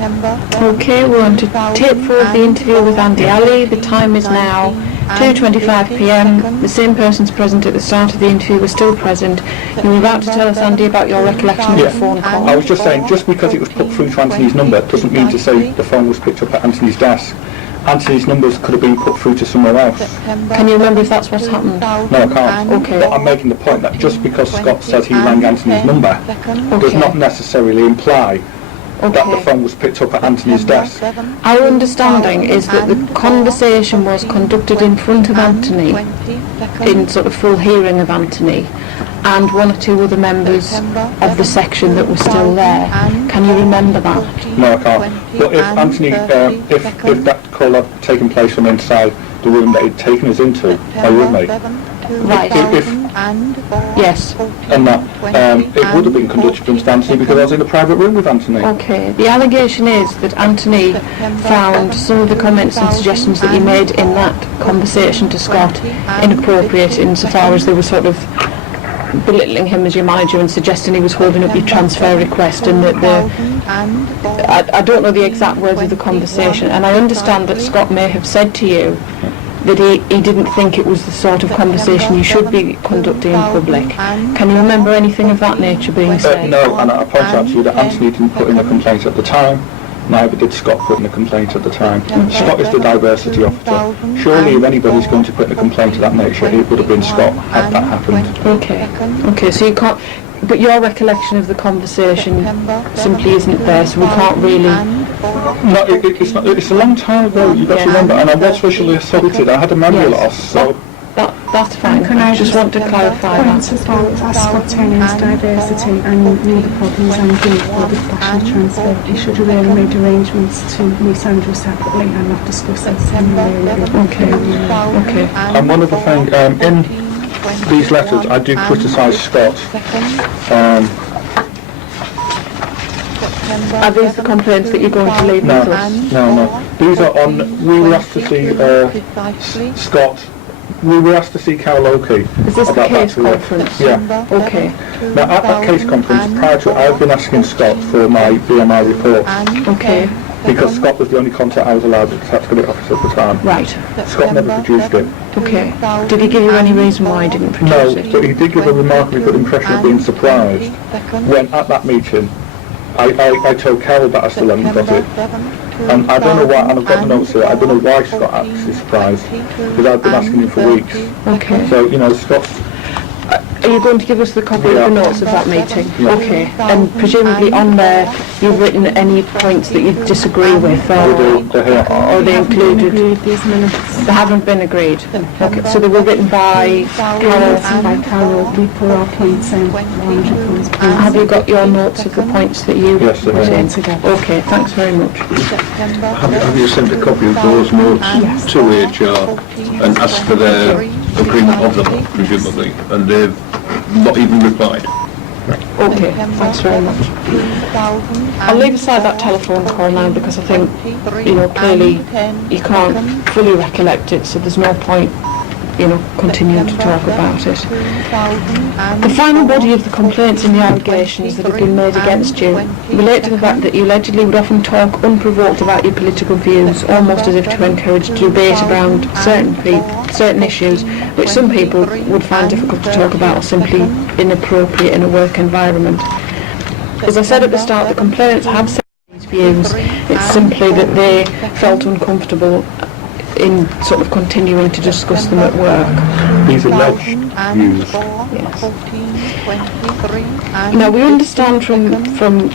Okay, we're on to tape 4 of the interview with Andi Ali. The time is now 2:25 p.m. The same persons present at the start of the interview were still present. You were about to tell us, Andi, about your recollection of the phone call. I was just saying, just because it was put through to Anthony's number doesn't mean to say the phone was picked up at Anthony's desk. Anthony's numbers could have been put through to somewhere else. Can you remember if that's what's happened? No, I can't. Okay. But I'm making the point that just because Scott says he rang Anthony's number does not necessarily imply that the phone was picked up at Anthony's desk. Our understanding is that the conversation was conducted in front of Anthony, in sort of full hearing of Anthony, and one or two other members of the section that were still there. Can you remember that? No, I can't. But if Anthony, if that call had taken place from inside the room that he'd taken us into, are you with me? Right. Yes. And that it would have been conducted from Anthony because I was in a private room with Anthony. Okay. The allegation is that Anthony found some of the comments and suggestions that you made in that conversation to Scott inappropriate insofar as they were sort of belittling him as your manager and suggesting he was holding up your transfer request, and that I don't know the exact words of the conversation, and I understand that Scott may have said to you that he didn't think it was the sort of conversation you should be conducting in public. Can you remember anything of that nature being said? No, and I point out to you that Anthony didn't put in the complaint at the time, neither did Scott put in the complaint at the time. Scott is the diversity officer. Surely if anybody's going to put in a complaint of that nature, it would have been Scott had that happened. Okay, so you can't, but your recollection of the conversation simply isn't there, so we can't really... No, it's not. It's a long time ago, you've got to remember, and I was visually assaulted. I had a memory loss, so... That's fine. I just want to clarify that. As well as Scott Turning's diversity and the problems and the professional transfer, he should have really made arrangements to meet Andrew separately and not discuss it. Okay. And one other thing, in these letters, I do criticise Scott. Are these the complaints that you're going to leave with us? No. These are on, we were asked to see Scott. We were asked to see Carol Oakey. Is this the case conference? Yeah. Okay. Now at that case conference, prior to it, I've been asking Scott for my BMI report. Okay. Because Scott was the only contact I was allowed as a category officer at the time. Right. Scott never produced it. Okay. Did he give you any reason why he didn't produce it? No, but he did give a remarkably good impression of being surprised when at that meeting I told Carol that I still hadn't got it. And I don't know why, and I've got the notes here, I don't know why Scott actually surprised, because I've been asking him for weeks. Okay. So, you know, Scott's... Are you going to give us the copy of the notes of that meeting? Yeah. Okay. And presumably on there you've written any points that you disagree with, or they included? These minutes. They haven't been agreed. Okay. So they were written by Carol. We put our points in. Have you got your notes of the points that you Yes, I have. together? Okay. Thanks very much. Have you sent a copy of those notes to HR and asked for their agreement of them, presumably, and they've not even replied? Okay, thanks very much. I'll leave aside that telephone call now because I think, clearly you can't fully recollect it, so there's no point, continuing to talk about it. The final body of the complaints and the allegations that have been made against you relate to the fact that you allegedly would often talk unprovoked about your political views, almost as if to encourage debate around certain issues, which some people would find difficult to talk about or simply inappropriate in a work environment. As I said at the start, the complainants have said these views. It's simply that they felt uncomfortable in sort of continuing to discuss them at work. These alleged views. Yes. Now we understand from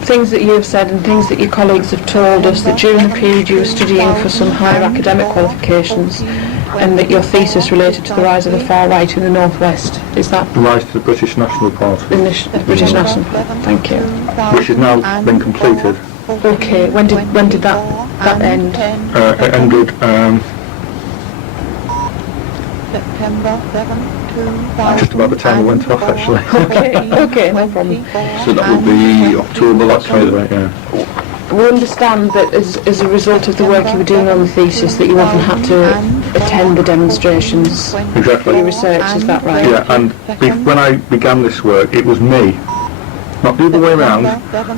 things that you have said and things that your colleagues have told us that during the period you were studying for some higher academic qualifications and that your thesis related to the rise of the far right in the northwest. Is that? The rise to the British National Party. The British National Party. Thank you. Which has now been completed. Okay. When did that end? It ended just about the time it went off, actually. Okay, no problem. So that would be October that kind of... Right, yeah. We understand that as a result of the work you were doing on the thesis that you often had to attend the demonstrations for Exactly. your research, is that right? Yeah, and when I began this work, it was me not the other way around.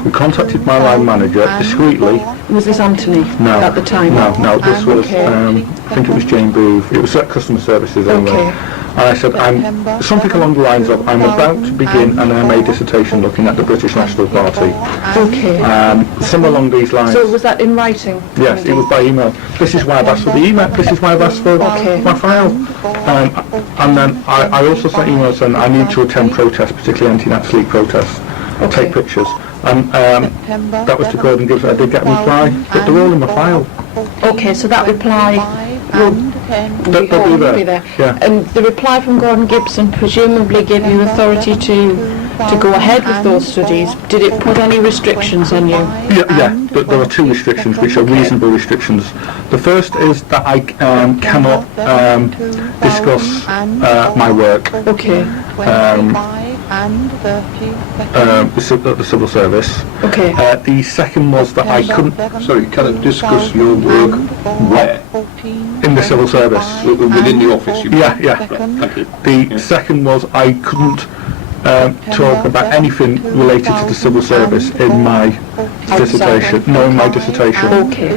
We contacted my line manager discreetly. Was this Anthony No. at the time? No, this was, Okay. I think it was Jane Booth. It was at customer services anyway. Okay. And I said, I'm something along the lines of, I'm about to begin an MA dissertation looking at the British National Party. Okay. Somewhere along these lines. So was that in writing? Yes, it was by email. This is why I've asked for the email. This is why I've asked for my file. And then I also sent emails saying I need to attend protests, particularly anti-Nazi League protests, take pictures. And that was to Gordon Gibbs. I did get a reply, but they're all in my file. Okay, so that reply will They'll be there. Yeah. And the reply from Gordon Gibson presumably gave you authority to go ahead with those studies. Did it put any restrictions on you? Yeah, but there are two restrictions which are reasonable restrictions. The first is that I cannot discuss my work Okay. the civil service. Okay. The second was that I couldn't, Sorry, can I discuss your work where? in the civil service. Within the office? You Yeah. Thank you. The second was I couldn't talk about anything related to the civil service in my dissertation, in my dissertation, Okay.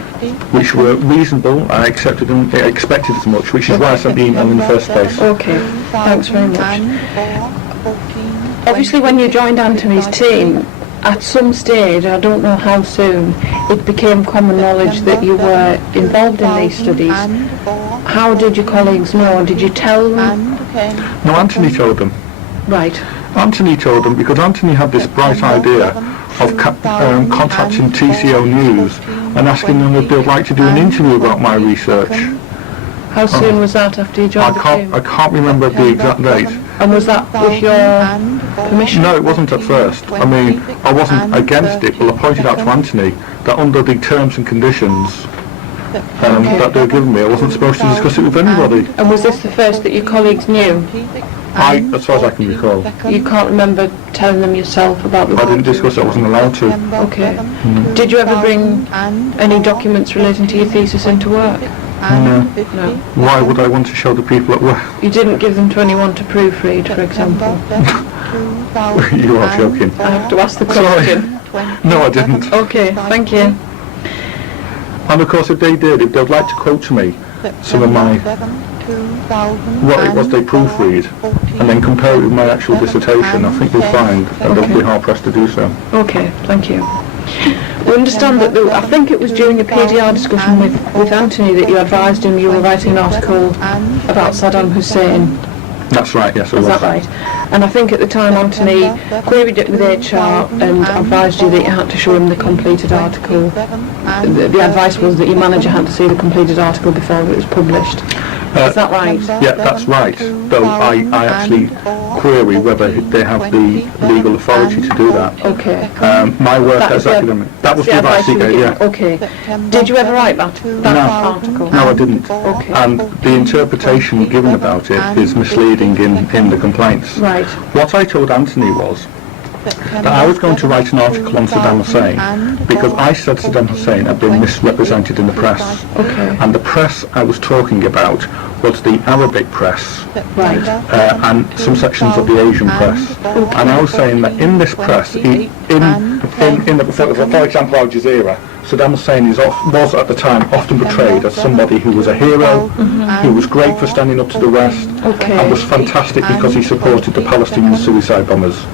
which were reasonable. I expected as much, which is why I sent the email in the first place. Okay. Thanks very much. Obviously, when you joined Anthony's team, at some stage, I don't know how soon, it became common knowledge that you were involved in these studies. How did your colleagues know? Did you tell them? No, Anthony told them. Right. Anthony told them because Anthony had this bright idea of contacting TCO News and asking them if they'd like to do an interview about my research. How soon was that after you joined the team? I can't remember the exact date. And was that with your permission? No, it wasn't at first. I mean, I wasn't against it, but I pointed out to Anthony that under the terms and conditions that they were giving me, I wasn't supposed to discuss it with anybody. And was this the first that your colleagues knew? As far as I can recall. You can't remember telling them yourself about the I didn't discuss it, I wasn't allowed to. Okay. Did you ever bring any documents relating to your thesis into work? No. No. Why would I want to show the people at work? You didn't give them to anyone to proofread, for example? You are joking. I have to ask the question. No, I didn't. Okay, thank you. And of course, if they did, if they'd like to quote to me some of my, what it was they proofread, and then compare it with my actual dissertation, I think you'll find that they'll be hard pressed to do so. Okay, thank you. We understand that I think it was during a PDR discussion with Anthony that you advised him you were writing an article about Saddam Hussein. That's right, yes, it Is was. that right? And I think at the time Anthony queried it with HR and advised you that you had to show him the completed article. The advice was that your manager had to see the completed article before it was published. Is that right? Yeah, that's right. Though I actually query whether they have the legal authority to do that. Okay. My work That's as the- academic. That was the advice advice he you were gave, given. yeah. Okay. Did you ever write that article? No, I didn't. Okay. And the interpretation given about it is misleading in the complaints. Right. What I told Anthony was that I was going to write an article on Saddam Hussein because I said Saddam Hussein had been misrepresented in the press. Okay. And the press I was talking about was the Arabic press Right. and some sections of the Asian press. And I was saying that in this press, for example, Al Jazeera, Saddam Hussein was at the time often portrayed as somebody who was a hero, who was great for standing up to the West, and was fantastic because he supported the Palestinian suicide bombers.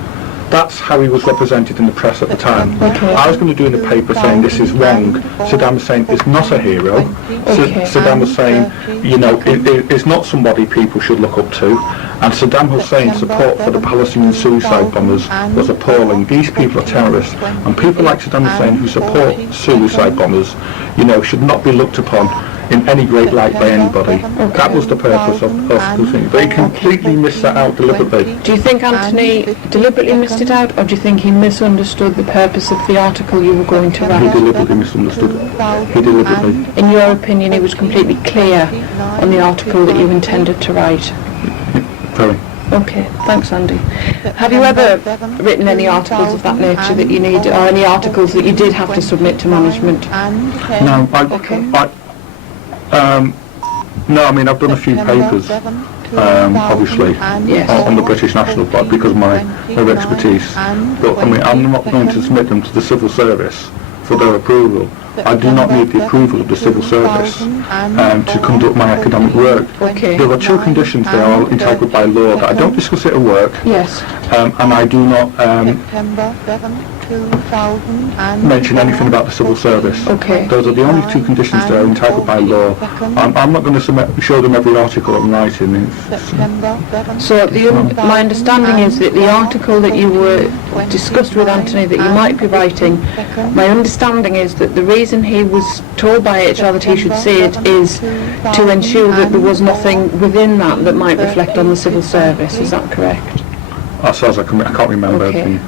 That's how he was represented in the press at the time. Okay. I was going to do in the paper saying this is wrong. Saddam Hussein is not a hero. Okay. Saddam Hussein, is not somebody people should look up to. And Saddam Hussein's support for the Palestinian suicide bombers was appalling. These people are terrorists, and people like Saddam Hussein who support suicide bombers, should not be looked upon in any great light by anybody. That was the purpose of the thing. They completely missed that out deliberately. Do you think Anthony deliberately missed it out, or do you think he misunderstood the purpose of the article you were going to He write? deliberately misunderstood it. He deliberately. In your opinion, he was completely clear on the article that you intended to write? Very. Okay, thanks Andy. Have you ever written any articles of that nature that you need, or any articles that you did have to submit to management? No, No, I mean, I've done a few papers, obviously, Yes. on the British National Party because of my expertise. But, I mean, I'm not going to submit them to the civil service for their approval. I do not need the approval of the civil service to conduct my academic work. Okay. There are two conditions they are entitled by law, that I don't discuss it at work, Yes. and I do not mention anything about the civil service. Okay. Those are the only two conditions they are entitled by law. I'm not going to show them every article I'm writing. So my understanding is that the article that you were discussed with Anthony that you might be writing, my understanding is that the reason he was told by HR that he should see it is to ensure that there was nothing within that might reflect on the civil service. Is that correct? As far as I can't remember. Okay.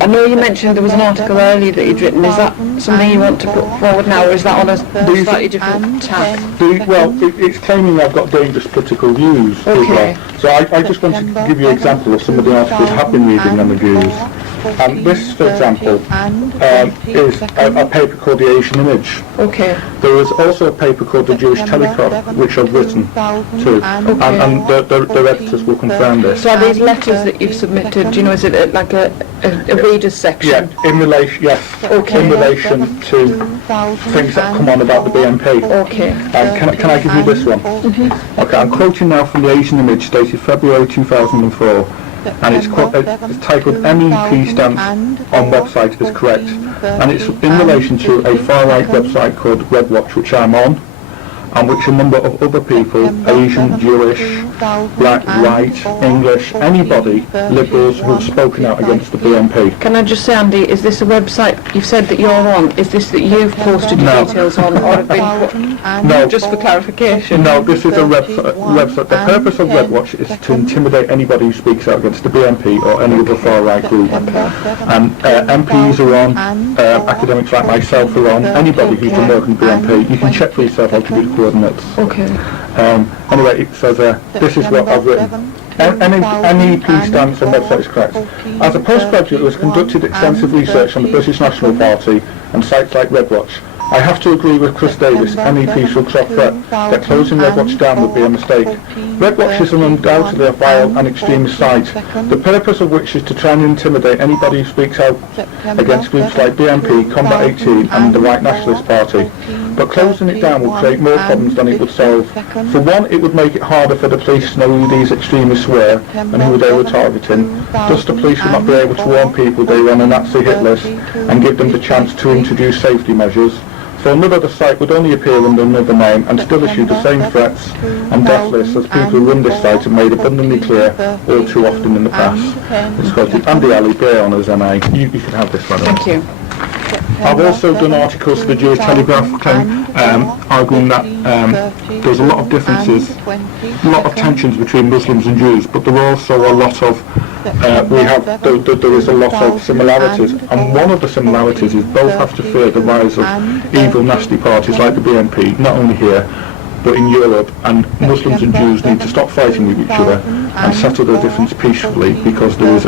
I know you mentioned there was an article earlier that you'd written. Is that something you want to put forward now, or is that on a slightly different tack? It's claiming I've got dangerous political views as well. So I just want to give you an example of some of the articles I have been reading and the views. This, for example, is a paper called The Asian Image. Okay. There is also a paper called The Jewish Telegraph, which I've written too, and the editors will confirm this. So are these letters that you've submitted, do you know, is it like a reader's section? Yeah, in relation, yes, in relation to things that come on about the BNP. Okay. Can I give you this one? Okay, I'm quoting now from The Asian Image, dated February 2004. And it's titled MEP Stance on website is correct, and it's in relation to a far-right website called Red Watch, which I'm on, and which a number of other people, Asian, Jewish, black, white, English, anybody, liberals who have spoken out against the BNP. Can I just say, Andy, is this a website you've said that you're on? Is this that you've posted your details on, or have been put? No. Just for clarification. No, this is a website. The purpose of Red Watch is to intimidate anybody who speaks out against the BNP or any other far-right group. And MPs are on, academics like myself are on, anybody who's been working with the BNP. You can check for yourself, I'll give you the coordinates. Okay. Anyway, it says, this is what I've written. NEP stance on website is correct. As a postgraduate who has conducted extensive research on the British National Party and sites like Red Watch, I have to agree with Chris Davis, MEP Subcroft threat, that closing Red Watch down would be a mistake. Red Watch is undoubtedly a vile and extremist site, the purpose of which is to try and intimidate anybody who speaks out against groups like BNP, Combat 18 and the White Nationalist Party. But closing it down will create more problems than it would solve. For one, it would make it harder for the police to know who these extremists were and who they were targeting. Thus the police would not be able to warn people they were on a Nazi hit list and give them the chance to introduce safety measures. For another, the site would only appear under another name and still issue the same threats and death lists as people who run this site have made abundantly clear all too often in the past. It's quoted Andi Ali, BA Honours MA. You can have this one. Thank you. I've also done articles for the Jewish Telegraph claim, arguing that there's a lot of differences, a lot of tensions between Muslims and Jews, but there are also a lot of, there is a lot of similarities, and one of the similarities is both have to fear the rise of evil, nasty parties like the BNP, not only here, but in Europe, and Muslims and Jews need to stop fighting with each other and settle their difference peacefully, because there is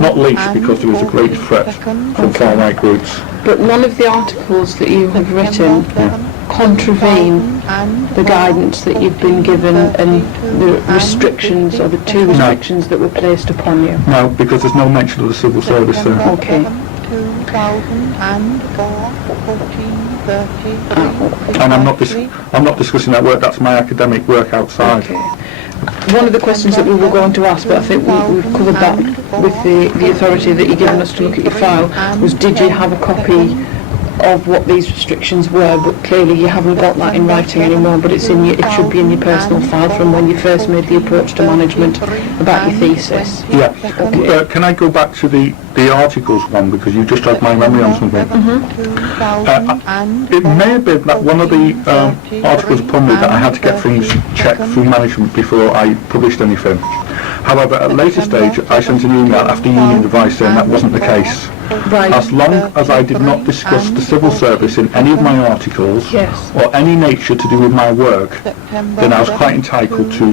not least because there is a great threat from far-right groups. But none of the articles that you have written contravene the guidance that you've been given and the restrictions, or the two restrictions that were placed upon you? No, because there's no mention of the civil service there. Okay. And I'm not discussing that work, that's my academic work outside. Okay. One of the questions that we were going to ask, but I think we've covered that with the authority that you've given us to look at your file, was did you have a copy of what these restrictions were? But clearly you haven't got that in writing anymore, but it should be in your personal file from when you first made the approach to management about your thesis. Yeah. Okay. Can I go back to the articles one, because you just had my memory on something. It may have been that one of the articles upon me that I had to get things checked through management before I published anything. However, at a later stage, I sent an email after union advice saying that wasn't the case. Right. As long as I did not discuss the civil service in any of my articles, yes, or any nature to do with my work, then I was quite entitled to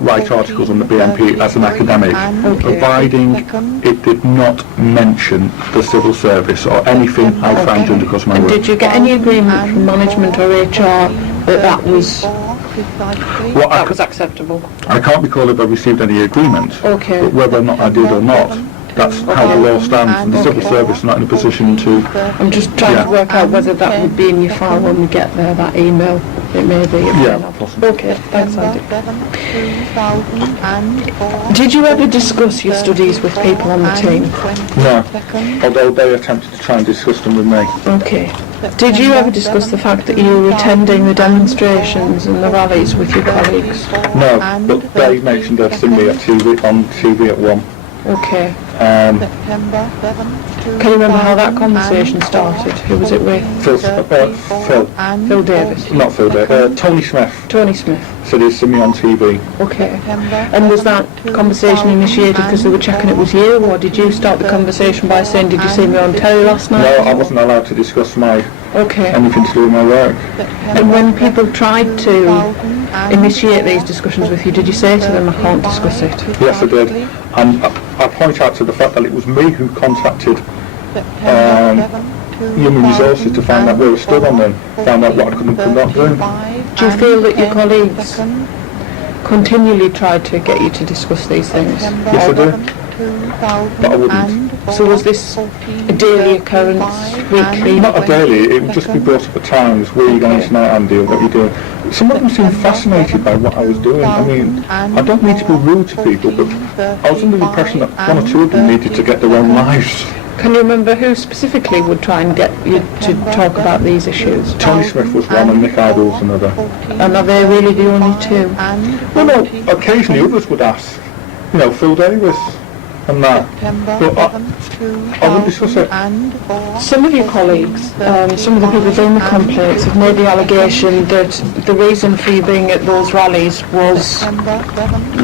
write articles on the BNP as an academic, providing it did not mention the civil service or anything I found during the course of my work. Did you get any agreement from management or HR that was Well, that was acceptable. I can't recall if I received any agreement, Okay. but whether or not I did or not, that's how the law stands, and the civil service is not in a position to... I'm just trying Yeah. to work out whether that would be in your file when we get there, that email. It may be. It may Yeah, not. possibly. Okay, thanks, Andy. Did you ever discuss your studies with people on the team? No, although they attempted to try and discuss them with me. Okay. Did you ever discuss the fact that you were attending the demonstrations and the rallies with your colleagues? No, but they mentioned they'd seen me on TV at one. Okay. Um, Can you remember how that conversation started? Who was it with? Phil, Phil Davis. not Phil Davis, Tony Smith Tony Smith. said he'd seen me on TV. Okay. And was that conversation initiated because they were checking it was you, or did you start the conversation by saying, did you see me on telly last night? No, I wasn't allowed to discuss Okay. anything to do with my work. And when people tried to initiate these discussions with you, did you say to them, I can't discuss it? Yes, I did. And I point out to the fact that it was me who contacted Human Resources to find out where we stood on them, found out what I could and could not do. Do you feel that your colleagues continually tried to get you to discuss these things? Yes, I do. But I wouldn't. So was this a daily occurrence, weekly? Not a daily, it would just be brought up at times, where are you going tonight, Andy, or what are you doing? Some of them seemed fascinated by what I was doing. I mean, I don't mean to be rude to people, but I was under the impression that one or two of them needed to get their own lives. Can you remember who specifically would try and get you to talk about these issues? Tony Smith was one and Nick Idle was another. And are they really the only two? Well, no, occasionally others would ask, Phil Davis and that, but I wouldn't discuss it. Some of your colleagues, some of the people doing the complaints have made the allegation that the reason for you being at those rallies was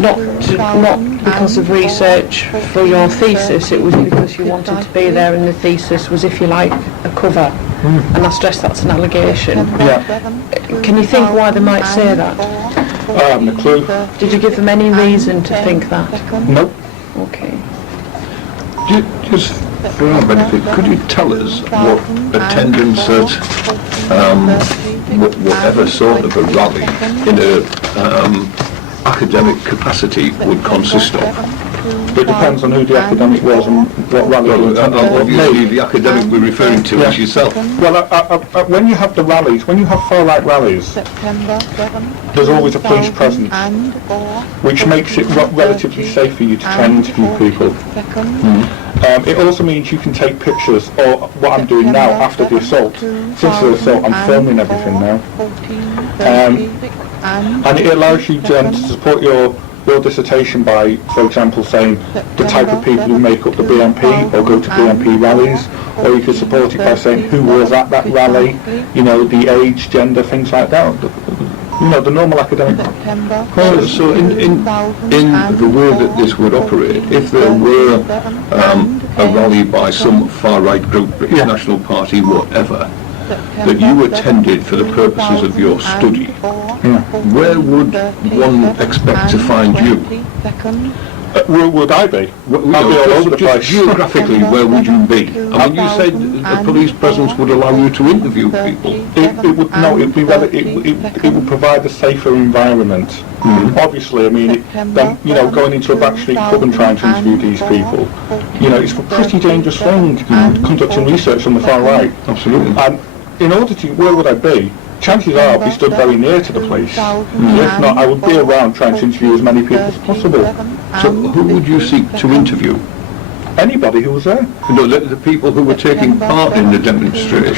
not because of research for your thesis, it was because you wanted to be there, and the thesis was, if you like, a cover. And I stress that's an allegation. Yeah, Can you think why they might say that? I haven't a clue. Did you give them any reason to think that? Nope. Okay. Just for our benefit, could you tell us what attendance at whatever sort of a rally in a academic capacity would consist of? It depends on who the academic was and what rally it was. Obviously, the academic we're referring to is yourself. Well, when you have the rallies, when you have far-right rallies, there's always a police presence, which makes it relatively safe for you to try and interview people. It also means you can take pictures, or what I'm doing now after the assault. Since the assault, I'm filming everything now. And it allows you to support your dissertation by, for example, saying the type of people who make up the BNP or go to BNP rallies, or you could support it by saying who was at that rally, the age, gender, things like that. The normal academic. So in the way that this would operate, if there were a rally by some far-right group, British National Party, whatever, that you attended for the purposes of your study, where would one expect to find you? Where would I be? I'd be all over the place. Geographically, where would you be? And when you said the police presence would allow you to interview people, it would provide a safer environment. Obviously, I mean, going into a backstreet pub and trying to interview these people, it's a pretty dangerous thing, conducting research on the far right. Absolutely. And in order to, where would I be? Chances are I'll be stood very near to the police. If not, I would be around trying to interview as many people as possible. So who would you seek to interview? Anybody who was there. The people who were taking part in the demonstration,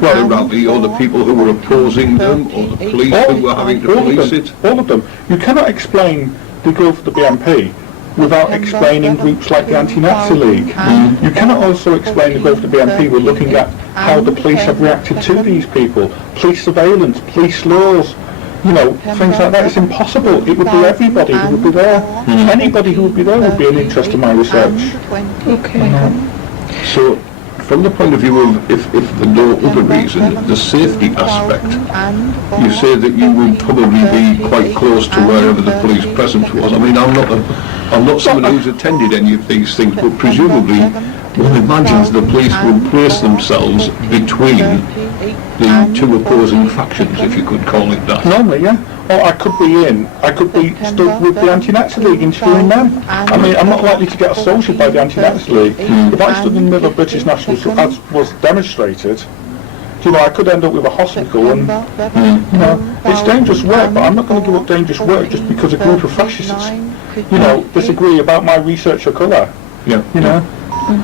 the rally, or the people who were opposing them, or the police who were having to police it? All of them. You cannot explain the growth of the BNP without explaining groups like the Anti-Nazi League. You cannot also explain the growth of the BNP with looking at how the police have reacted to these people, police surveillance, police laws, things like that. It's impossible. It would be everybody who would be there. Anybody who would be there would be an interest in my research. Okay. So, from the point of view of, if for no other reason, the safety aspect, you say that you would probably be quite close to wherever the police presence was. I mean, I'm not someone who's attended any of these things, but presumably one imagines the police would place themselves between the two opposing factions, if you could call it that. Normally, yeah. Or I could be stood with the Anti-Nazi League interviewing them. I mean, I'm not likely to get assaulted by the Anti-Nazi League. If I stood in the middle of British nationals, as was demonstrated, I could end up with a hospital and, it's dangerous work, but I'm not going to give up dangerous work just because a group of fascists, disagree about my research or colour.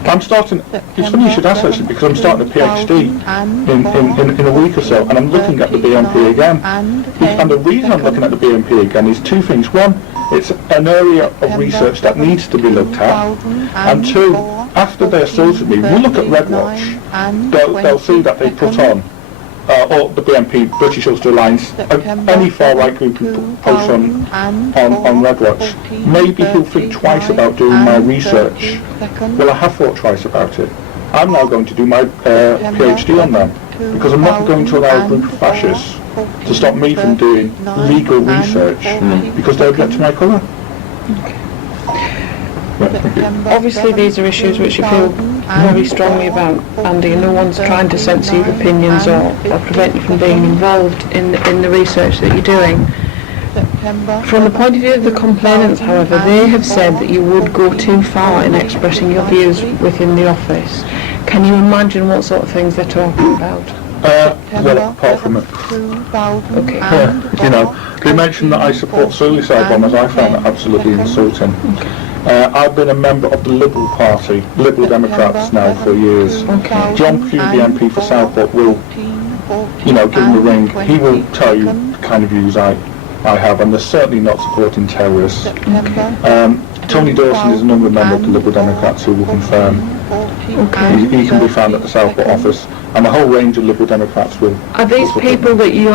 I'm starting, it's funny you should ask actually, because I'm starting a PhD in a week or so, and I'm looking at the BNP again. And the reason I'm looking at the BNP again is two things. One, it's an area of research that needs to be looked at, and two, after they assaulted me, we'll look at Red Watch, they'll see that they put on, or the BNP, British Ulster Alliance, any far-right group who posts on Red Watch, maybe he'll think twice about doing my research. Well, I have thought twice about it. I'm now going to do my PhD on them, because I'm not going to allow a group of fascists to stop me from doing legal research, because they object to my colour. Obviously these are issues which you feel very strongly about, Andy, and no one's trying to censor your opinions or prevent you from being involved in the research that you're doing. From the point of view of the complainants, however, they have said that you would go too far in expressing your views within the office. Can you imagine what sort of things they're talking about? Well, apart from it. Okay. They mentioned that I support suicide bombers. I found that absolutely insulting. I've been a member of the Liberal Party, Liberal Democrats now for years. John Pugh, the MP for Southport, will, give him a ring. He will tell you the kind of views I have, and they're certainly not supporting terrorists. Tony Dawson is another member of the Liberal Democrats who will confirm. He can be found at the Southport office, and a whole range of Liberal Democrats will. Are these people that you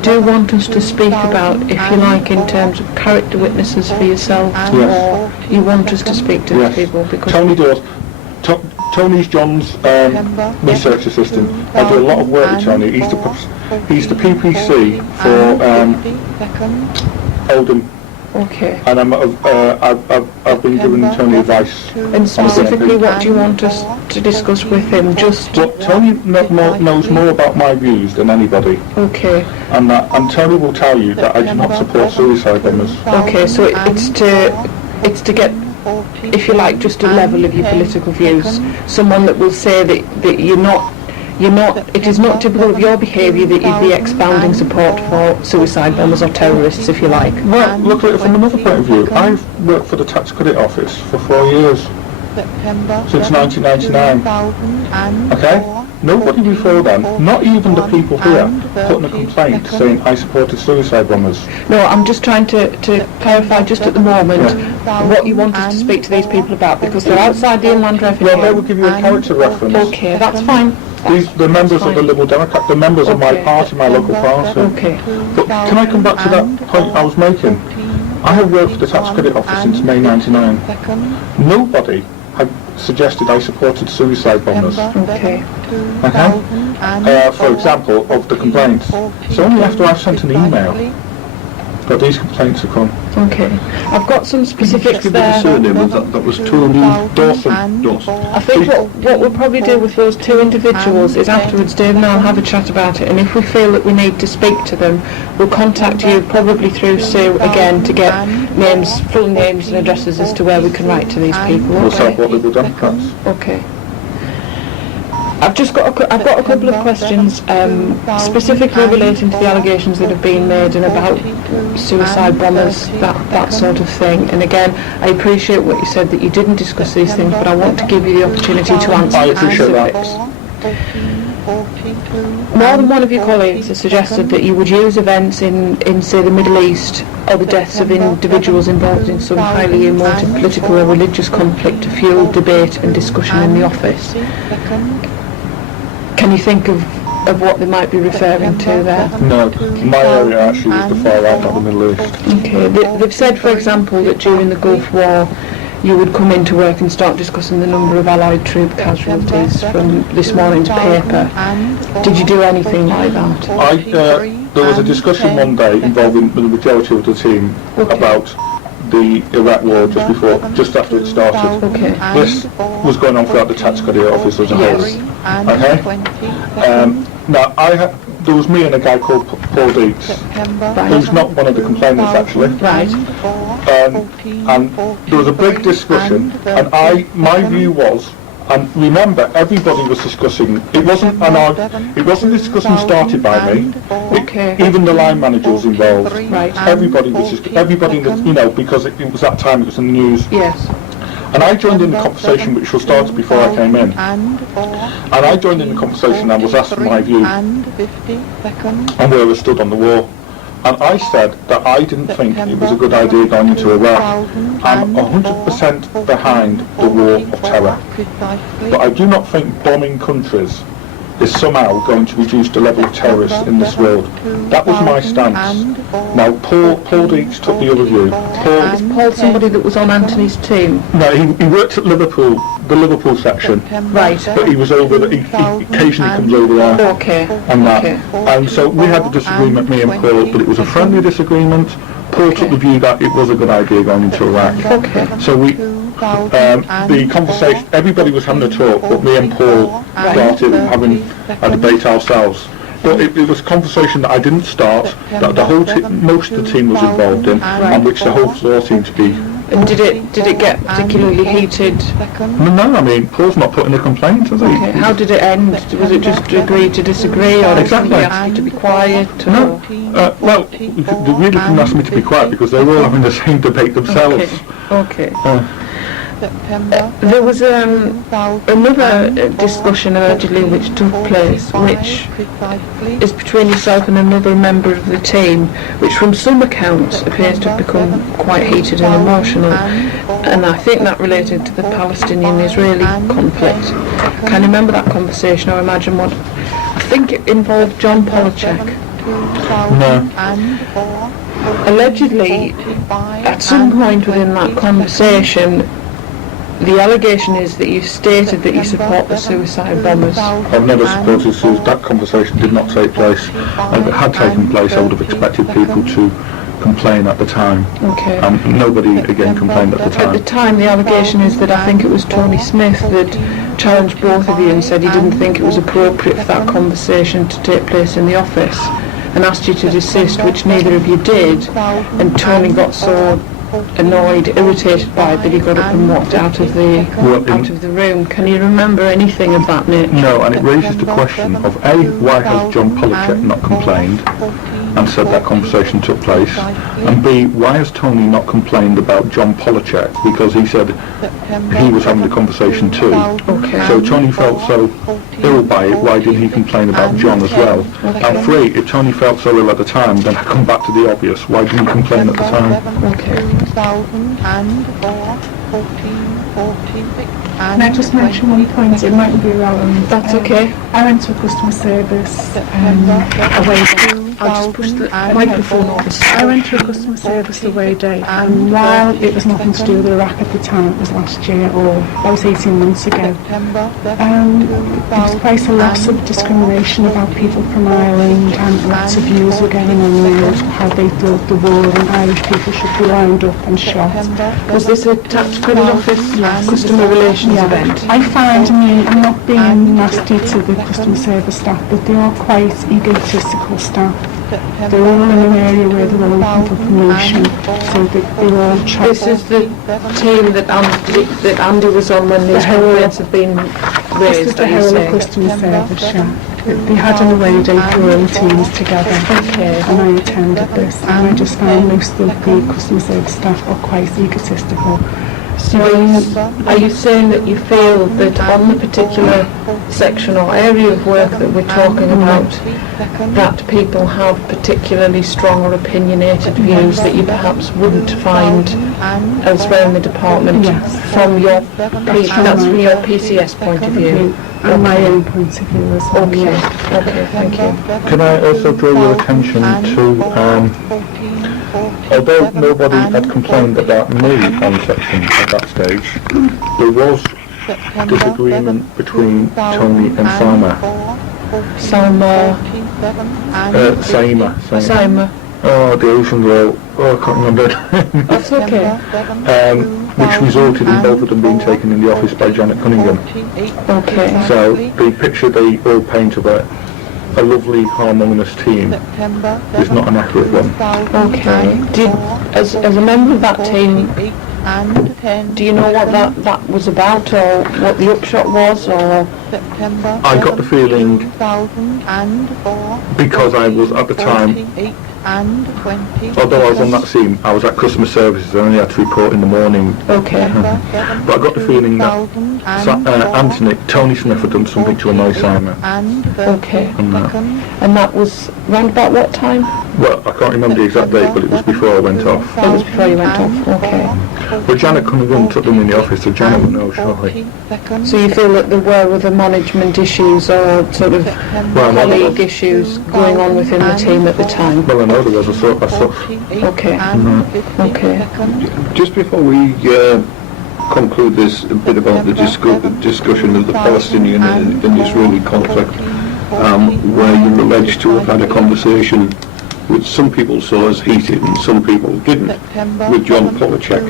do want us to speak about, if you like, in terms of character witnesses for yourself, or you want us to speak to these people? Because Tony Dawson, Tony's John's research assistant. I do a lot of work with Tony. He's the PPC for Oldham. Okay. And I've been giving Tony advice. And specifically, what do you want us to discuss with him? Well, Tony knows more about my views than anybody. Okay. And Tony will tell you that I do not support suicide bombers. Okay, so it's to get, if you like, just a level of your political views. Someone that will say that you're not, it is not typical of your behaviour that you'd be expounding support for suicide bombers or terrorists, if you like. Well, look at it from another point of view. I've worked for the Tax Credit Office for 4 years, since 1999. Okay? Nobody before then, not even the people here, put in a complaint saying I supported suicide bombers. No, I'm just trying to clarify just at the moment what you want us to speak to these people about, because they're outside the Inland Revenue. Well, they will give you a character reference. Okay, that's fine. The members of the Liberal Democrat, the members of my party, my local party. Okay. But can I come back to that point I was making? I have worked for the Tax Credit Office since May '99. Nobody had suggested I supported suicide bombers. Okay. For example, of the complaints. It's only after I've sent an email that these complaints have come. Okay. I've got some specifics Give me there. the surname of that was Tony Dawson. I think what we'll probably do with those two individuals is afterwards Dave and I'll have a chat about it, and if we feel that we need to speak to them, we'll contact you probably through Sue again to get names, full names and addresses as to where we can write to these people. We'll Okay. support Liberal Democrats. Okay. I've got a couple of questions specifically relating to the allegations that have been made and about suicide bombers, that sort of thing. And again, I appreciate what you said that you didn't discuss these things, but I want to give you the opportunity to answer I the appreciate that. specifics. More than one of your colleagues has suggested that you would use events in say the Middle East or the deaths of individuals involved in some highly emotive political or religious conflict to fuel debate and discussion in the office. Can you think of what they might be referring to there? No, my area actually was the far right, not the Middle East. Okay, they've said, for example, that during the Gulf War you would come into work and start discussing the number of Allied troop casualties from this morning's paper. Did you do anything like that? There was a discussion one day involving the majority of the team about the Iraq war just after it started. Okay. This was going on throughout the tactical area office as a whole. Okay? Now, there was me and a guy called Paul Deeks, who's not one of the complainants actually. Right. And there was a big discussion, and my view was, and remember, everybody was discussing. It wasn't a discussion started by me. Okay. Even the line manager was involved. Right. Everybody, because it was that time. It was in the news. Yes. And I joined in the conversation, which was started before I came in. And I joined in the conversation and was asked my view and where I stood on the war. And I said that I didn't think it was a good idea going into Iraq. I'm 100% behind the war of terror. But I do not think bombing countries is somehow going to reduce the level of terrorists in this world. That was my stance. Now, Paul Deeks took the other view. Is Paul somebody that was on Anthony's team? No, he worked at Liverpool, the Liverpool section. Right. But he was over there, he occasionally comes over there. Okay. And that. Okay. And so we had a disagreement, me and Paul, but it was a friendly disagreement. Paul took the view that it was a good idea going into Iraq. Okay. So the conversation, everybody was having a talk, but me and Paul started having a debate ourselves. But it was a conversation that I didn't start, that the whole most of the team was involved in, and which the whole floor seemed to be. And did it get particularly heated? No, I mean, Paul's not putting a complaint, has he? Okay. How did it end? Was it just agree to disagree, or did somebody ask you to be quiet? No. Well, they really didn't ask me to be quiet because they were all having the same debate themselves. Okay. There was another discussion allegedly which took place, which is between yourself and another member of the team, which from some accounts appears to have become quite heated and emotional, and I think that related to the Palestinian-Israeli conflict. Can you remember that conversation or imagine what? I think it involved John Polachek. No. Allegedly, at some point within that conversation, the allegation is that you stated that you support the suicide bombers. I've never supported suicide. That conversation did not take place. If it had taken place, I would have expected people to complain at the time. Okay. Nobody, again, complained at the time. At the time, the allegation is that I think it was Tony Smith that challenged both of you and said he didn't think it was appropriate for that conversation to take place in the office and asked you to desist, which neither of you did, and Tony got so annoyed, irritated by it that he got up and walked out of the room. Can you remember anything of that nature? No, and it raises the question of A, why has John Polachek not complained and said that conversation took place, and B, why has Tony not complained about John Polachek, because he said he was having the conversation too. Okay. So Tony felt so ill by it, why didn't he complain about John as well? And three, if Tony felt so ill at the time, then I come back to the obvious, why didn't he complain at the time? Okay. Can I just mention one point? It might be relevant. That's okay. I went to a customer service away day. I'll just push the microphone over. I went to a customer service away day, and while it was nothing to do with Iraq at the time, it was last year, or that was 18 months ago, there was quite a lot of discrimination about people from Ireland, and lots of views were going on there of how they thought the war and Irish people should be lined up and shot. Was this a tax credit office customer relations event? I find, I'm not being nasty to the customer service staff, but they are quite egotistical staff. They're all in an area where they're all open for promotion, so that they all try. This is the team that Andy was on when these complaints have been raised. This is the whole of customer service, yeah. They had an away day for all the teams together, and I attended this, and I just found most of the customer service staff are quite egotistical. So are you saying that you feel that on the particular section or area of work that we're talking about, that people have particularly strong or opinionated views that you perhaps wouldn't find elsewhere in the department from your PCS point of view? And my own point of view as well. Okay, thank you. Can I also draw your attention to, although nobody had complained about me on section at that stage, there was disagreement between Tony and Saima. Saima. the Asian girl, I can't remember, That's okay. which resulted in both of them being taken in the office by Janet Cunningham. Okay. So the picture they all paint of a lovely harmonious team is not an accurate one. Okay. As a member of that team, do you know what that was about, or what the upshot was, or? I got the feeling, because I was at the time, although I was on that scene, I was at customer services, I only had to report in the morning. Okay. But I got the feeling that Tony Smith had done something to annoy Simon. Okay. And And that was round about what time? well, I can't remember the exact date, but it was before I went off. It was before you went off. Okay. But Janet Cunningham took them in the office, so Janet would know surely. So you feel that there were other management issues or sort of colleague issues going on within the team at the time? Well, I know there was a sort of stuff. Okay. Okay. Just before we conclude this a bit about the discussion of the Palestinian and Israeli conflict, where you're alleged to have had a conversation which some people saw as heated and some people didn't, with John Polachek.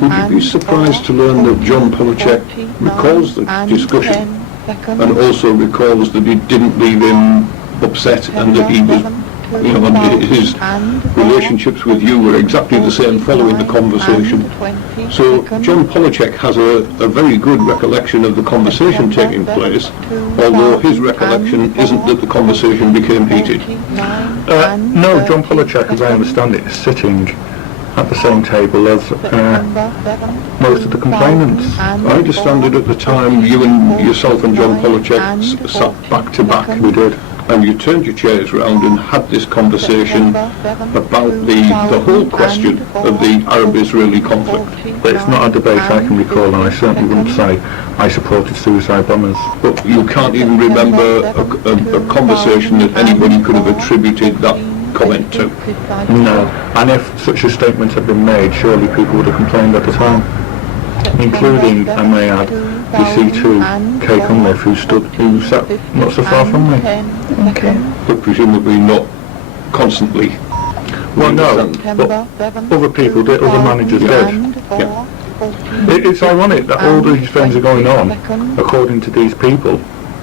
Would you be surprised to learn that John Polachek recalls the discussion and also recalls that it didn't leave him upset and that he was, and his relationships with you were exactly the same following the conversation? So John Polachek has a very good recollection of the conversation taking place, although his recollection isn't that the conversation became heated. No, John Polachek, as I understand it, is sitting at the same table as most of the complainants. I understand that at the time yourself and John Polachek sat back to back. We did. And you turned your chairs round and had this conversation about the whole question of the Arab-Israeli conflict. But it's not a debate I can recall, and I certainly wouldn't say I supported suicide bombers. But you can't even remember a conversation that anybody could have attributed that comment to. No. And if such a statement had been made, surely people would have complained at the time. Including, I may add, the C2, Kay Cunliffe, who sat not so far from me. Okay. But presumably not constantly. Well, no, but other people did, other managers did. Yeah. It's ironic that all these things are going on, according to these people,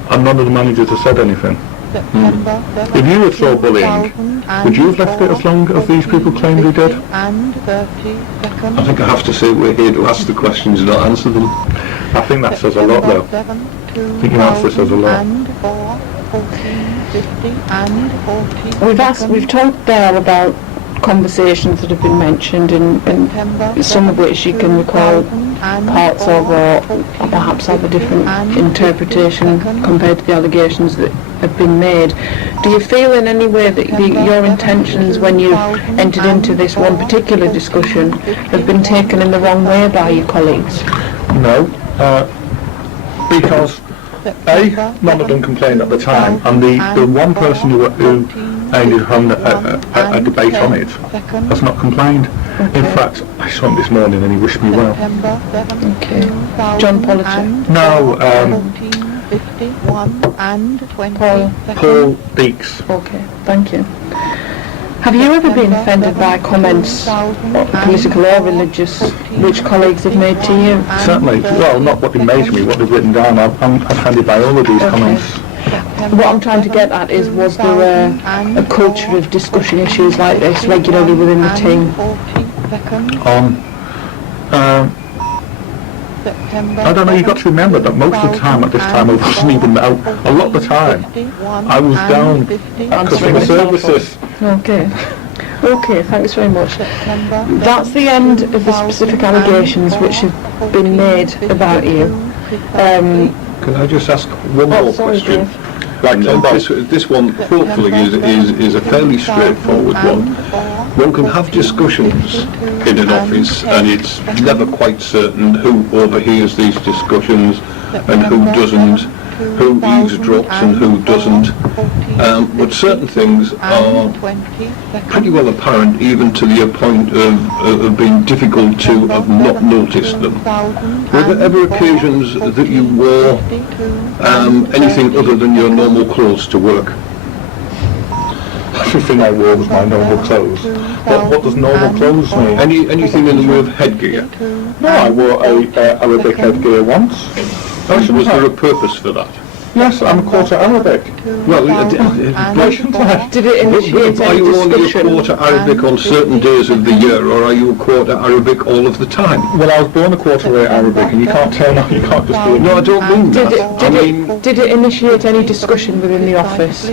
and none of the managers have said anything. If you were so bullying, would you have left it as long as these people claim they did? I think I have to say we're here to ask the questions and not answer them. I think that says a lot, though. I think your answer says a lot. We've talked there about conversations that have been mentioned, and some of which you can recall parts of, or perhaps have a different interpretation compared to the allegations that have been made. Do you feel in any way that your intentions when you entered into this one particular discussion have been taken in the wrong way by your colleagues? No, because none of them complained at the time, and the one person who ended having a debate on it has not complained. In fact, I saw him this morning and he wished me well. Okay. John Polachek? No, Paul Deeks. Okay, thank you. Have you ever been offended by comments, political or religious, which colleagues have made to you? Certainly. Well, not what they made to me, what they've written down. I'm offended by all of these comments. What I'm trying to get at is, was there a culture of discussing issues like this regularly within the team? I don't know, you've got to remember that most of the time at this time I wasn't even out. A lot of the time I was down at customer services. Okay. Okay, thanks very much. That's the end of the specific allegations which have been made about you. Can I just ask one more question? Dave. This one hopefully is a fairly straightforward one. One can have discussions in an office and it's never quite certain who overhears these discussions and who doesn't, who eavesdrops and who doesn't. But certain things are pretty well apparent even to the point of being difficult to have not noticed them. Were there ever occasions that you wore anything other than your normal clothes to work? everything I wore was my normal clothes. But what does normal clothes mean? Anything in the way of headgear? No, I wore a Arabic headgear once. Was there a purpose for that? Yes, I'm a quarter Arabic. Well, Why shouldn't I? Did it initiate are any you only a discussion? quarter Arabic on certain days of the year, or are you a quarter Arabic all of the time? Well, I was born a quarter Arabic, and you can't tell now, you can't just do it. No, I don't mean that. Did it initiate any discussion within the office?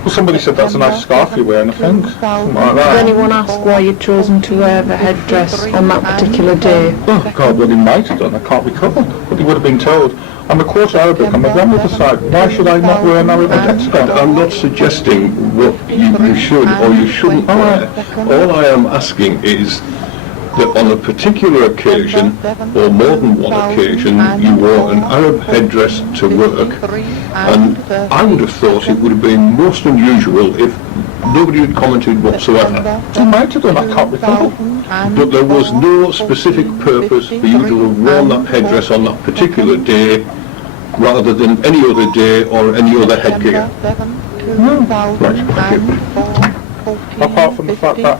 Well, somebody said that's a nice scarf you're wearing, I think. Something like Did that. anyone ask why you'd chosen to wear the headdress on that particular day? Oh, God, well, he might have done. I can't recall. But he would have been told, I'm a quarter Arabic on my grandmother's side. Why should I not wear an Arabic headscarf? I'm not suggesting what you should or you shouldn't wear. All I am asking is that on a particular occasion, or more than one occasion, you wore an Arab headdress to work, and I would have thought it would have been most unusual if nobody had commented whatsoever. I might have done. I can't recall. But there was no specific purpose for you to have worn that headdress on that particular day, rather than any other day or any other headgear. Right, thank you. Apart from the fact that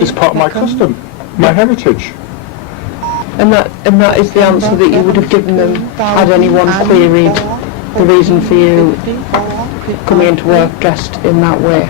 it's part of my custom, my heritage. And that is the answer that you would have given them had anyone queried the reason for you coming into work dressed in that way.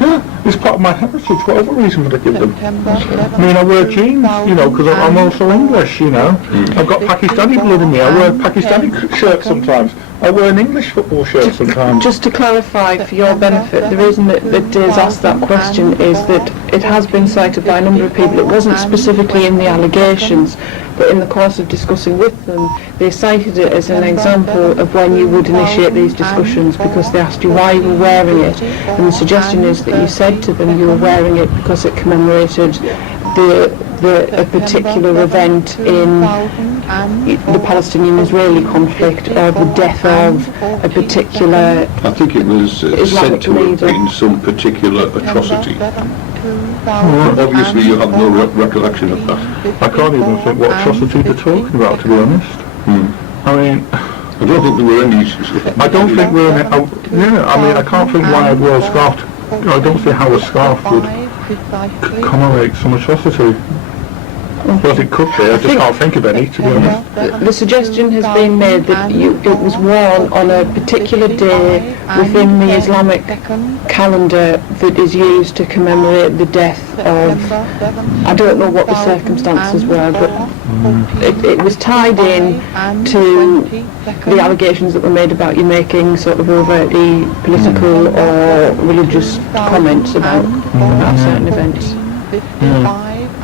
Yeah, it's part of my heritage. What other reason would I give them? I mean, I wear jeans, you know, because I'm also English, you know. I've got Pakistani blood in me. I wear a Pakistani shirt sometimes. I wear an English football shirt sometimes. Just to clarify for your benefit, the reason that Dave's asked that question is that it has been cited by a number of people. It wasn't specifically in the allegations, but in the course of discussing with them, they cited it as an example of when you would initiate these discussions, because they asked you why you were wearing it, and the suggestion is that you said to them you were wearing it because it commemorated a particular event in the Palestinian-Israeli conflict, or the death of a particular I think it was said Islamic to have leader. been some particular atrocity. Obviously you have no recollection of that. I can't even think what atrocity they're talking about, to be honest. I mean, I don't think there were any... I don't think we're in it. Yeah, I mean, I can't think why I'd wear a scarf. You know, I don't see how a scarf would commemorate some atrocity. Well, it could be. I just can't think of any, to be honest. The suggestion has been made that it was worn on a particular day within the Islamic calendar that is used to commemorate the death of, I don't know what the circumstances were, but it was tied in to the allegations that were made about you making sort of overtly political or religious comments about certain events.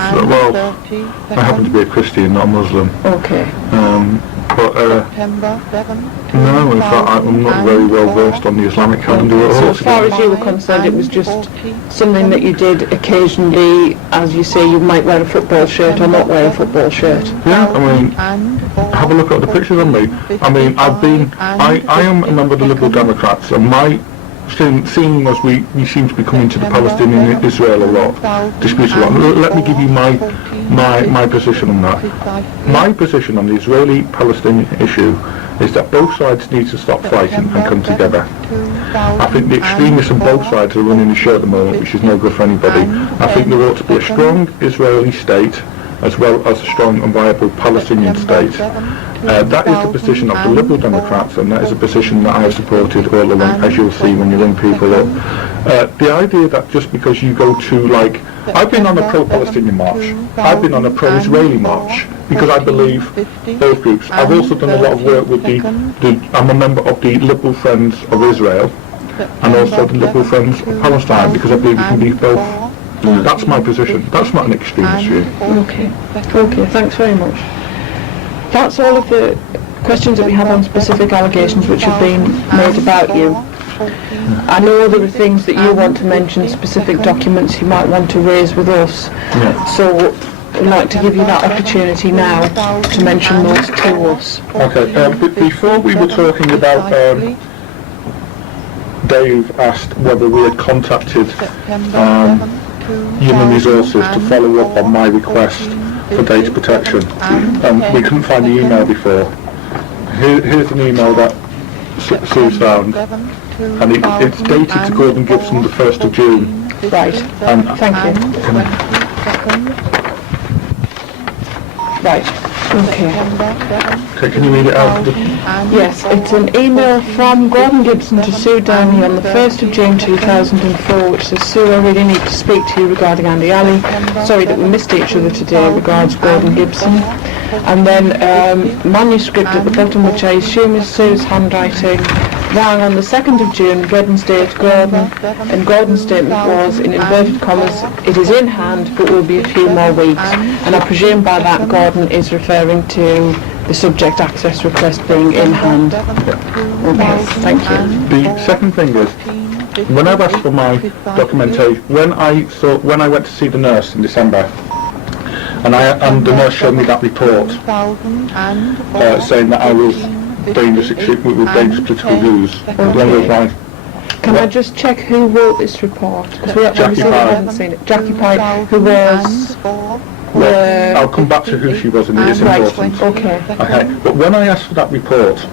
So, well, I happen to be a Christian, not a Muslim. Okay. But no, in fact, I'm not very well versed on the Islamic calendar at all. So as far as you were concerned, it was just something that you did occasionally. As you say, you might wear a football shirt or not wear a football shirt. Yeah, I mean, have a look at the pictures of me. I mean, I am a member of the Liberal Democrats, and my seeing as we seem to be coming to the Palestinian Israel a lot, disputes a lot. Let me give you my position on that. My position on the Israeli-Palestinian issue is that both sides need to stop fighting and come together. I think the extremists on both sides are running the show at the moment, which is no good for anybody. I think there ought to be a strong Israeli state as well as a strong and viable Palestinian state. That is the position of the Liberal Democrats, and that is a position that I have supported all along, as you'll see when you ring people up. The idea that just because you go to, like, I've been on a pro-Palestinian march, I've been on a pro-Israeli march, because I believe both groups. I've also done a lot of work with I'm a member of the Liberal Friends of Israel, and also the Liberal Friends of Palestine, because I believe you can be both. That's my position. That's not an extremist view. Okay, thanks very much. That's all of the questions that we have on specific allegations which have been made about you. I know there are things that you want to mention, specific documents you might want to raise with us. So I'd like to give you that opportunity now to mention those to us. Okay, before we were talking about, Dave asked whether we had contacted Human Resources to follow up on my request for data protection. We couldn't find the email before. Here's an email that Sue's found, and it's dated to Gordon Gibson the 1st of June. Right, thank you. Right, okay. Okay, can you read it out? Yes, it's an email from Gordon Gibson to Sue Downey on the 1st of June 2004, which says, Sue, I really need to speak to you regarding Andy Ali. Sorry that we missed each other today. Regards, Gordon Gibson. And then manuscript at the bottom, which I assume is Sue's handwriting, rang on the 2nd of June, Wednesday to Gordon, and Gordon's statement was, in inverted commas, it is in hand, but will be a few more weeks. And I presume by that Gordon is referring to the subject access request being in hand. Okay, thank you. The second thing is, when I've asked for my documentation, when I went to see the nurse in December, and the nurse showed me that report saying that I was dangerous political views, along those lines. Can I just check who wrote this report? Because we Jackie haven't seen it. Jackie Pye, who was... Well, I'll come back to who she was, and it is important. Okay. Okay, but when I asked for that report,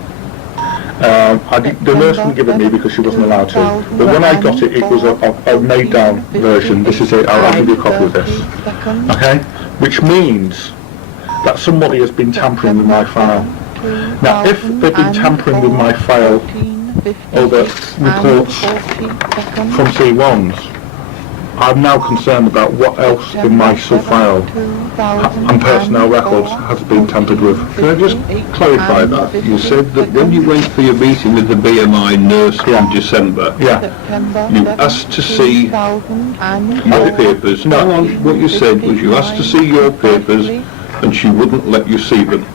the nurse wouldn't give it me because she wasn't allowed to. But when I got it, it was a made down version. This is it. I'll give you a copy of this. Okay, which means that somebody has been tampering with my file. Now, if they've been tampering with my file over reports from C1s, I'm now concerned about what else in my sub-file and personnel records has been tampered with. Can I just clarify that? You said that when you went for your meeting with the BMI nurse in December, you asked to see your papers. No, what you said was you asked to see your papers and she wouldn't let you see them.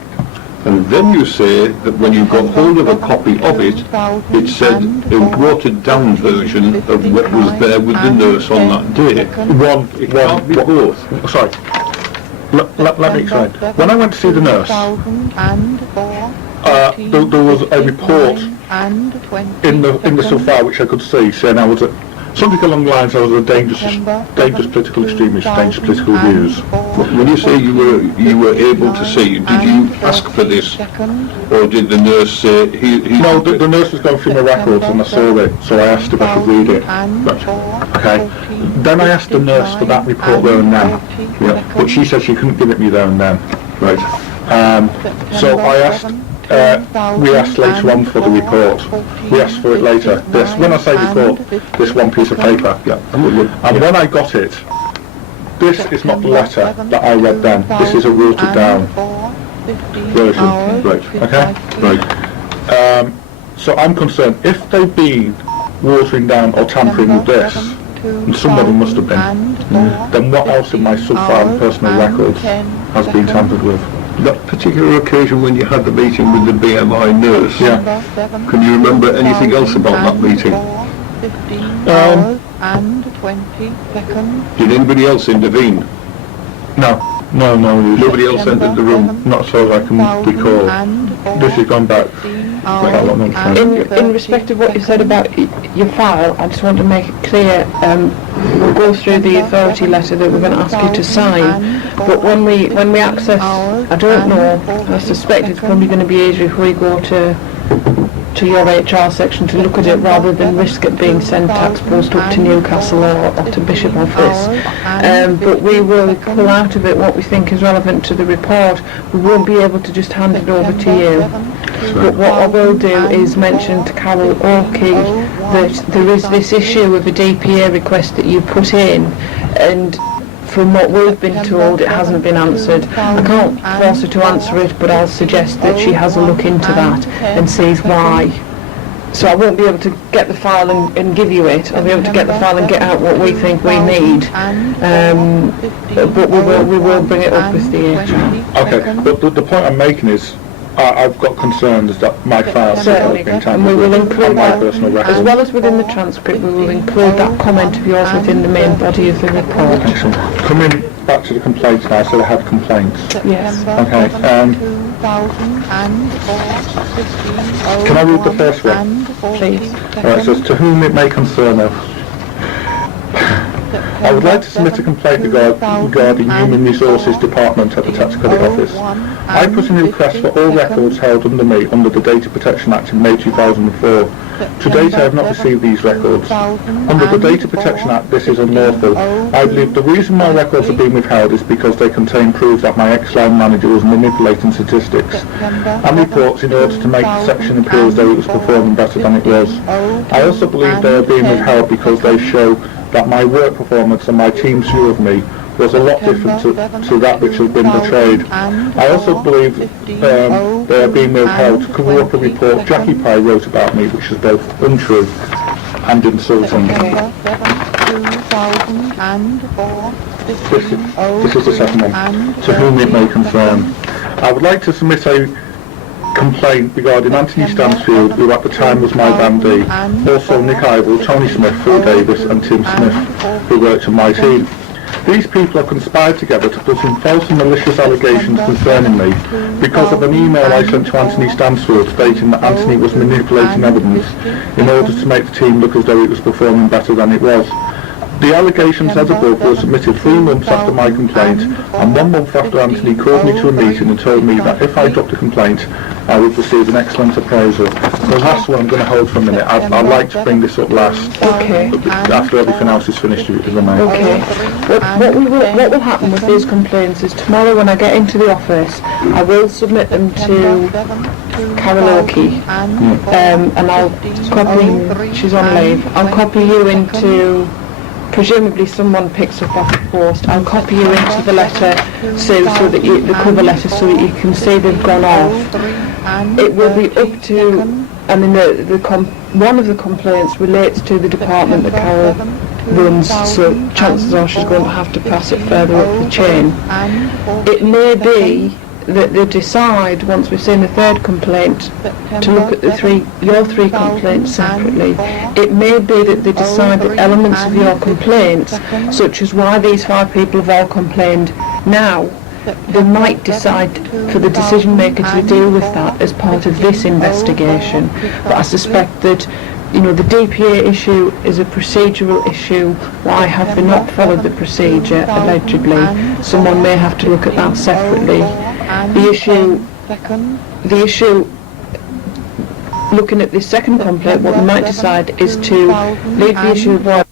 And then you say that when you got hold of a copy of it, it said a watered down version of what was there with the nurse on that day. It can't be both. Sorry. Let me explain. When I went to see the nurse, there was a report in the sub-file which I could see saying I was something along the lines I was a dangerous political extremist, dangerous political views. When you say you were able to see, did you ask for this, or did the nurse say No, the nurse was going through my records and I saw it, so I asked if I could read it. Right. Okay. Then I asked the nurse for that report there and then, but she said she couldn't give it me there and then. Right. So I asked. We asked later on for the report. We asked for it later. When I say report, this one piece of paper. And when I got it, this is not the letter that I read then. This is a watered down version. Right. Okay? Right. So I'm concerned, if they've been watering down or tampering with this, and somebody must have been, then what else in my sub-file and personal records has been tampered with? That particular occasion when you had the meeting with the BMI nurse, can you remember anything else about that meeting? Did anybody else intervene? No. Nobody else entered the room? Not so I can recall. This has gone back quite a long time. In respect of what you said about your file, I just want to make it clear, we'll go through the authority letter that we're going to ask you to sign, but when we access, I don't know, I suspect it's probably going to be easier if we go to your HR section to look at it rather than risk it being sent tax post up to Newcastle or to Bishop Office. But we will pull out of it what we think is relevant to the report. We won't be able to just hand it over to you. But what I will do is mention to Carol Oakey that there is this issue of a DPA request that you put in, and from what we've been told, it hasn't been answered. I can't force her to answer it, but I'll suggest that she has a look into that and sees why. So I won't be able to get the file and give you it. I'll be able to get the file and get out what we think we need. But we will bring it up with the HR. Okay, but the point I'm making is, I've got concerns that my file has Certainly, been and tampered we will with include on my that, personal as records. well as within the transcript, we will include that comment of yours within the main body of the report. Excellent. Coming back to the complaints now, so I have complaints. Yes. Okay, can I read the first one? Please. Right, it says, to whom it may concern us. I would like to submit a complaint regarding Human Resources Department at the Tax Credit Office. I put in a request for all records held under me under the Data Protection Act in May 2004. To date, I have not received these records. Under the Data Protection Act, this is unlawful. I believe the reason my records are being withheld is because they contain proof that my ex-line manager was manipulating statistics and reports in order to make the section appear as though it was performing better than it was. I also believe they are being withheld because they show that my work performance and my team's view of me was a lot different to that which has been portrayed. I also believe they are being withheld to cover up a report Jackie Pye wrote about me, which is both untrue and insulting. This is the second one. To whom it may concern. I would like to submit a complaint regarding Anthony Stansfield, who at the time was my bandee, also Nick Ivel, Tony Smith, Phil Davis and Tim Smith, who worked on my team. These people have conspired together to put in false and malicious allegations concerning me because of an email I sent to Anthony Stansfield stating that Anthony was manipulating evidence in order to make the team look as though it was performing better than it was. The allegations as above were submitted 3 months after my complaint and 1 month after Anthony called me to a meeting and told me that if I dropped a complaint I would receive an excellent appraisal. The last one I'm going to hold for a minute. I'd like to bring this up last, after everything else is finished, if I may. Okay. What will happen with these complaints is tomorrow when I get into the office I will submit them to Karaoke and I'll copy, she's on leave, I'll copy you into, presumably someone picks up off the post, I'll copy you into the letter so that the cover letter so that you can see they've gone off. It will be up to, I mean one of the complaints relates to the department that Carol runs, so chances are she's going to have to pass it further up the chain. It may be that they decide, once we've seen the third complaint, to look at your three complaints separately. It may be that they decide that elements of your complaints, such as why these 5 people have all complained now, they might decide for the decision maker to deal with that as part of this investigation. But I suspect that the DPA issue is a procedural issue. Why have they not followed the procedure, allegedly? Someone may have to look at that separately. The issue, looking at this second complaint, what we might decide is to leave the issue of